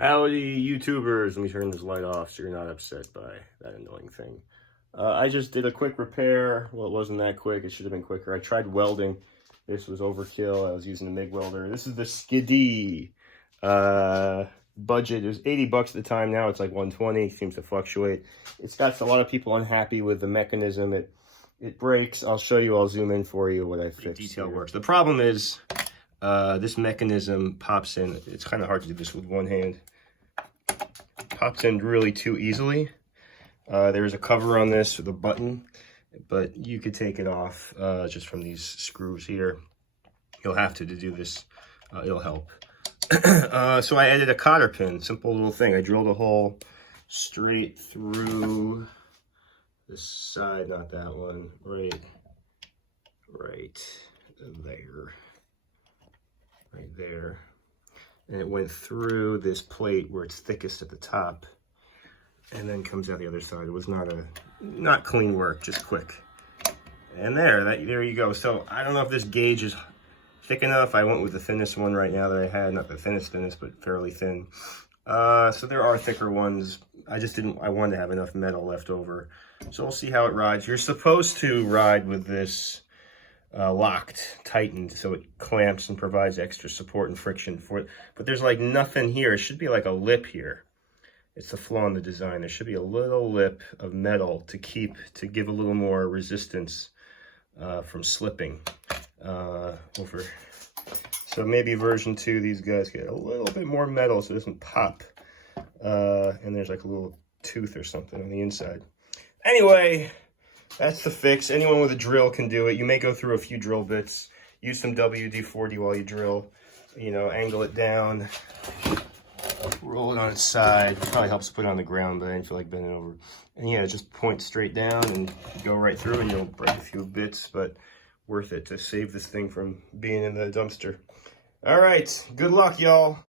Howdy, YouTubers. Let me turn this light off so you're not upset by that annoying thing. I just did a quick repair. Well, it wasn't that quick. It should have been quicker. I tried welding. This was overkill. I was using a MIG welder. This is the Skidee budget. It was 80 bucks at the time. Now it's like 120. It seems to fluctuate. It's got a lot of people unhappy with the mechanism. It breaks. I'll show you. I'll zoom in for you what I fixed. Detail works. The problem is this mechanism pops in. It's kind of hard to do this with one hand. Pops in really too easily. There's a cover on this with a button, but you could take it off just from these screws here. You'll have to do this. It'll help. So I added a cotter pin, simple little thing. I drilled a hole straight through this side, not that one, right there. And it went through this plate where it's thickest at the top and then comes out the other side. It was not clean work, just quick. And there you go. So I don't know if this gauge is thick enough. I went with the thinnest one right now that I had, not the thinnest, but fairly thin. So there are thicker ones. I wanted to have enough metal left over. So we'll see how it rides. You're supposed to ride with this locked, tightened, so it clamps and provides extra support and friction for it. But there's like nothing here. It should be like a lip here. It's the flaw in the design. There should be a little lip of metal to give a little more resistance from slipping over. So maybe version 2, these guys get a little bit more metal so it doesn't pop. And there's like a little tooth or something on the inside. Anyway, that's the fix. Anyone with a drill can do it. You may go through a few drill bits. Use some WD-40 while you drill. You know, angle it down. Roll it on its side. Probably helps put it on the ground, but I didn't feel like bending over. And yeah, just point straight down and go right through and you'll break a few bits, but worth it to save this thing from being in the dumpster. All right, good luck, y'all.